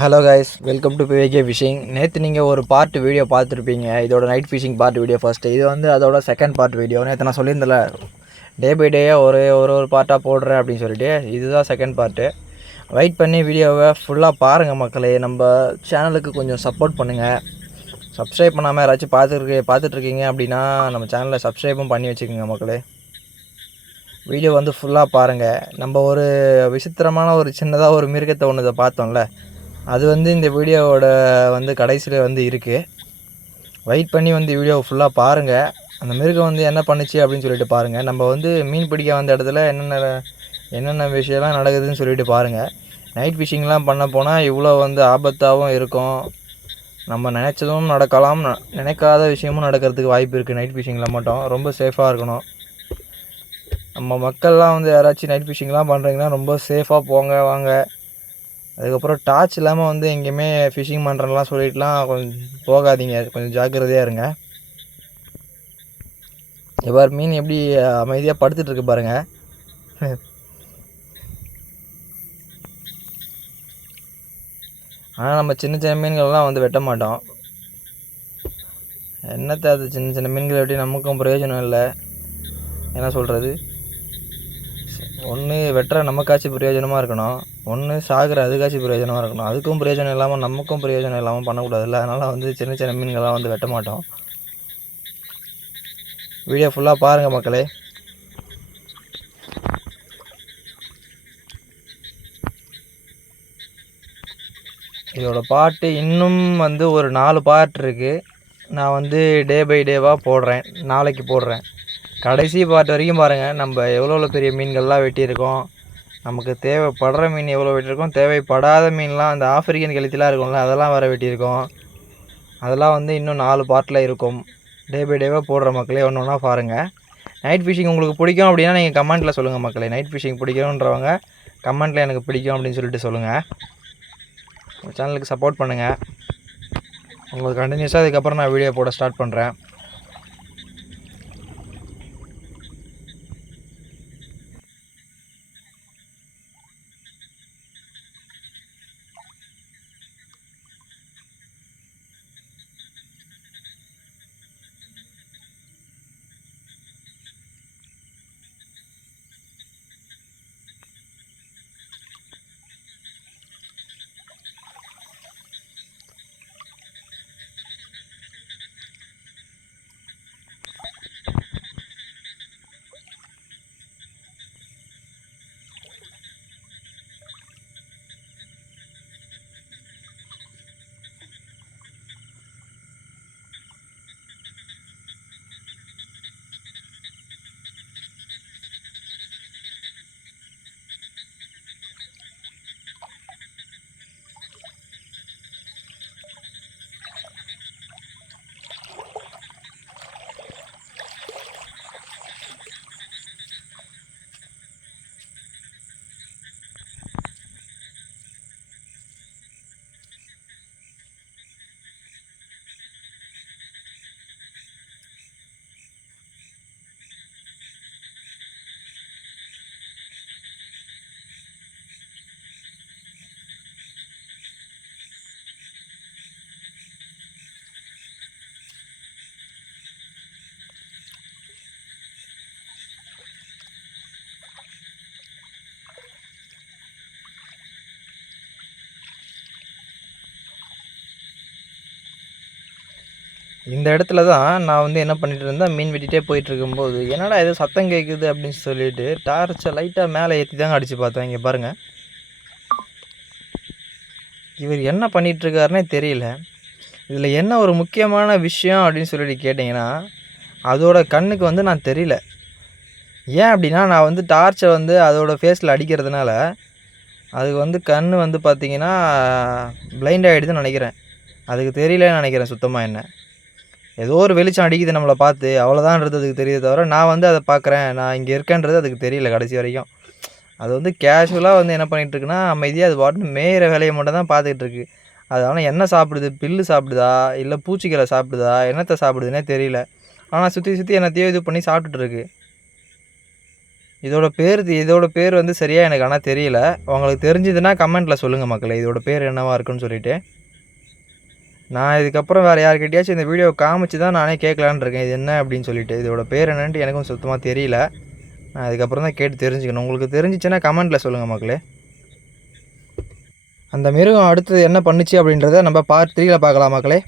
Hello guys, welcome to PVK fishing. நேற்று நீங்கள் ஒரு பார்ட் வீடியோ பார்த்துருப்பீங்க. இதோட night fishing part video first. இது வந்து அதோட செகண்ட் பார்ட் வீடியோ. நேற்று நான் சொல்லியிருந்தல டே பை டேயாக ஒரு பார்ட்டாக போடுறேன் அப்படின்னு சொல்லிட்டு. இதுதான் செகண்ட் பார்ட்டு. வெயிட் பண்ணி வீடியோவை ஃபுல்லாக பாருங்கள் மக்களே. நம்ம சேனலுக்கு கொஞ்சம் சப்போர்ட் பண்ணுங்கள். சப்ஸ்கிரைப் பண்ணாமல் யாராச்சும் பார்த்துட்ருக்கீங்க அப்படின்னா நம்ம சேனலை சப்ஸ்கிரைபும் பண்ணி வச்சுக்கோங்க மக்களே. வீடியோ வந்து ஃபுல்லாக பாருங்கள். நம்ம ஒரு விசித்திரமான ஒரு சின்னதாக ஒரு மிருகத்தை ஒன்று பார்த்தோம்ல, அது வந்து இந்த வீடியோவோட வந்து கடைசியில் வந்து இருக்குது. வெயிட் பண்ணி வந்து வீடியோவை ஃபுல்லாக பாருங்கள். அந்த மிருகம் வந்து என்ன பண்ணுச்சு அப்படின்னு சொல்லிட்டு பாருங்கள். நம்ம வந்து மீன் பிடிக்க வந்த இடத்துல என்னென்ன விஷயம்லாம் நடக்குதுன்னு சொல்லிட்டு பாருங்கள். நைட் ஃபிஷிங்லாம் பண்ண போனால் இவ்வளோ வந்து ஆபத்தாகவும் இருக்கும். நம்ம நினச்சதும் நடக்கலாம், நினைக்காத விஷயமும் நடக்கிறதுக்கு வாய்ப்பு இருக்குது. நைட் ஃபிஷிங்கில் மட்டும் ரொம்ப சேஃபாக இருக்கணும். நம்ம மக்கள்லாம் வந்து யாராச்சும் நைட் ஃபிஷிங்லாம் பண்ணுறீங்கன்னா ரொம்ப சேஃபாக போங்க வாங்க. அதுக்கப்புறம் டார்ச் இல்லாமல் வந்து எங்கேயுமே ஃபிஷிங் பண்ணுறலாம் சொல்லிட்டுலாம் கொஞ்சம் போகாதீங்க. கொஞ்சம் ஜாக்கிரதையாக இருங்க. எவ்வாறு மீன் எப்படி அமைதியாக படுத்துட்ருக்கு பாருங்கள். ஆனால் நம்ம சின்ன சின்ன மீன்கள்லாம் வந்து வெட்ட மாட்டோம். என்னத்தை அது சின்ன சின்ன மீன்கள் வெட்டி நமக்கும் பிரயோஜனம் இல்லை. என்ன சொல்கிறது, ஒன்று வெட்டுற நமக்காச்சும் பிரயோஜனமாக இருக்கணும், ஒன்று சாகிற அதுக்காச்சும் பிரயோஜனமாக இருக்கணும். அதுக்கும் பிரயோஜனம் இல்லாமல் நமக்கும் பிரயோஜனம் இல்லாமல் பண்ணக்கூடாதுல்ல. அதனால் வந்து சின்ன சின்ன மீன்கள்லாம் வந்து வெட்ட மாட்டோம். வீடியோ ஃபுல்லாக பாருங்கள் மக்களே. இதோட பாட்டு இன்னும் வந்து ஒரு 4 பார்ட் இருக்குது. நான் வந்து டே பை டேவாக போடுறேன், நாளைக்கு போடுறேன். கடைசி பார்ட் வரைக்கும் பாருங்கள். நம்ம எவ்வளோ பெரிய மீன்கள்லாம் வெட்டியிருக்கோம், நமக்கு தேவைப்படுற மீன் எவ்வளோ வெட்டியிருக்கோம், தேவைப்படாத மீன்லாம் அந்த ஆஃப்ரிக்கன் கெளுத்திலாம் இருக்கும்ல அதெல்லாம் வர வெட்டியிருக்கோம். அதெல்லாம் வந்து இன்னும் 4 பார்ட்டில் இருக்கும். டே பை டேவாக போடுற மக்களே, ஒன்று ஒன்றா பாருங்கள். நைட் ஃபிஷிங் உங்களுக்கு பிடிக்கும் அப்படின்னா நீங்கள் கமெண்ட்டில் சொல்லுங்கள் மக்களே. நைட் ஃபிஷிங் பிடிக்கும்ன்றவங்க கமெண்ட்டில் எனக்கு பிடிக்கும் அப்படின்னு சொல்லிட்டு சொல்லுங்கள். சேனலுக்கு சப்போர்ட் பண்ணுங்கள். உங்களுக்கு கண்டினியூஸாக அதுக்கப்புறம் நான் வீடியோ போட ஸ்டார்ட் பண்ணுறேன். இந்த இடத்துல தான் நான் வந்து என்ன பண்ணிகிட்டு இருந்தேன், மீன் வெட்டிகிட்டே போயிட்டுருக்கும்போது என்னடா ஏதோ சத்தம் கேட்குது அப்படின்னு சொல்லிட்டு டார்ச்சை லைட்டாக மேலே ஏற்றி தாங்க அடித்து பார்த்தேன். இங்கே பாருங்கள், இவர் என்ன பண்ணிகிட்ருக்காருன்னே தெரியல. இதில் என்ன ஒரு முக்கியமான விஷயம் அப்படின்னு சொல்லிட்டு கேட்டிங்கன்னா, அதோட கண்ணுக்கு வந்து நான் தெரியல. ஏன் அப்படின்னா, நான் வந்து டார்ச்சை வந்து அதோட ஃபேஸில் அடிக்கிறதுனால அதுக்கு வந்து கண் வந்து பார்த்திங்கன்னா பிளைண்ட் ஆகிடுதுன்னு நினைக்கிறேன். அதுக்கு தெரியலன்னு நினைக்கிறேன் சுத்தமாக. என்ன ஏதோ ஒரு வெளிச்சம் அடிக்குது நம்மளை பார்த்து, அவ்வளோதான்றது அதுக்கு தெரியுது தவிர நான் வந்து அதை பார்க்குறேன், நான் இங்கே இருக்கேன்றது அதுக்கு தெரியல கடைசி வரைக்கும். அது வந்து கேஷுவலாக வந்து என்ன பண்ணிகிட்ருக்குன்னா, அமைதியாக அது பாட்டுன்னு மேயிற வேலையை மட்டும் தான் பார்த்துக்கிட்டு இருக்கு. அது ஆனால் என்ன சாப்பிடுது, புல்லு சாப்பிடுதா இல்லை பூச்சிகளை சாப்பிடுதா என்னத்தை சாப்பிடுதுன்னே தெரியல. ஆனால் சுற்றி சுற்றி என்னத்தையோ இது பண்ணி சாப்பிட்டுட்டு இருக்கு. இதோட பேர் வந்து சரியாக எனக்கு ஆனால் தெரியல. உங்களுக்கு தெரிஞ்சதுன்னா கமெண்ட்டில் சொல்லுங்கள் மக்களே, இதோட பேர் என்னவா இருக்குன்னு சொல்லிட்டு. நான் இதுக்கப்புறம் வேறு யார்கிட்டயாச்சும் இந்த வீடியோ காமிச்சு தான் நானே கேட்கலான்னு இருக்கேன், இது என்ன அப்படின்னு சொல்லிட்டு. இதோட பேர் என்னன்ட்டு எனக்கும் சுத்தமாக தெரியல. நான் இதுக்கப்புறம் தான் கேட்டு தெரிஞ்சுக்கணும். உங்களுக்கு தெரிஞ்சிச்சுன்னா கமெண்ட்டில் சொல்லுங்கள் மக்களே. அந்த மிருகம் அடுத்தது என்ன பண்ணுச்சு அப்படின்றத நம்ம பார்ட் 3ல பார்க்கலாம் மக்களே.